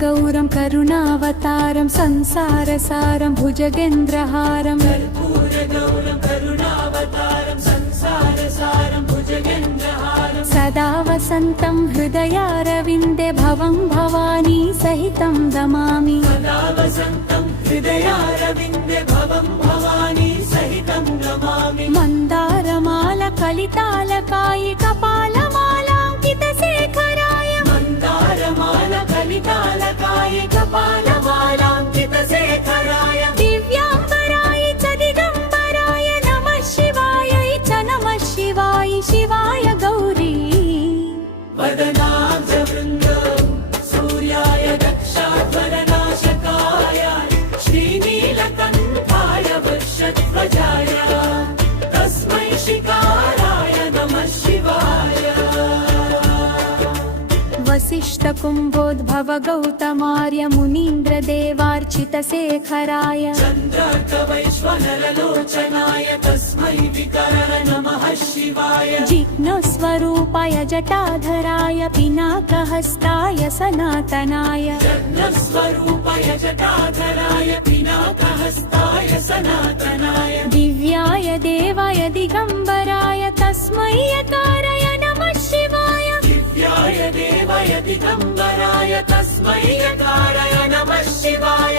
कर्पूरगौरं करुणावतारं संसारसारं भुजगेन्द्रहारं सदा वसन्तं हृदयारविन्दे भवं भवानी सहितं नमामि मन्दारमाल कलितालकाय कपालमालाङ्कितशेखराय दिव्याम्बराय च दिगम्बराय नमः शिवाय च नमः शिवाय शिवाय गौरी वदनाब्जवृन्दं सूर्याय दक्षाध्वरनाशकाय श्रीनीलकण्ठाय वृषध्वजाय तस्मै शिकाराय नमः शिवाय वसिष्ठकुम्भोद्भव गौतमार्य मुनीन्द्रदेवार्चितशेखराय चन्द्रार्कवैश्वनरलोचनाय तस्मै विकरण नमः शिवाय जिघ्नस्वरूपाय जटाधराय पिनाकहस्ताय सनातनाय जग्नस्वरूपाय जटाधराय पिनाकहस्ताय सनातनाय दिव्याय देवाय दिगम्बराय तस्मै यकाराय नमः शिवाय दिव्याय देवाय दिगम्बराय तस्मै यकाराय नमः शिवाय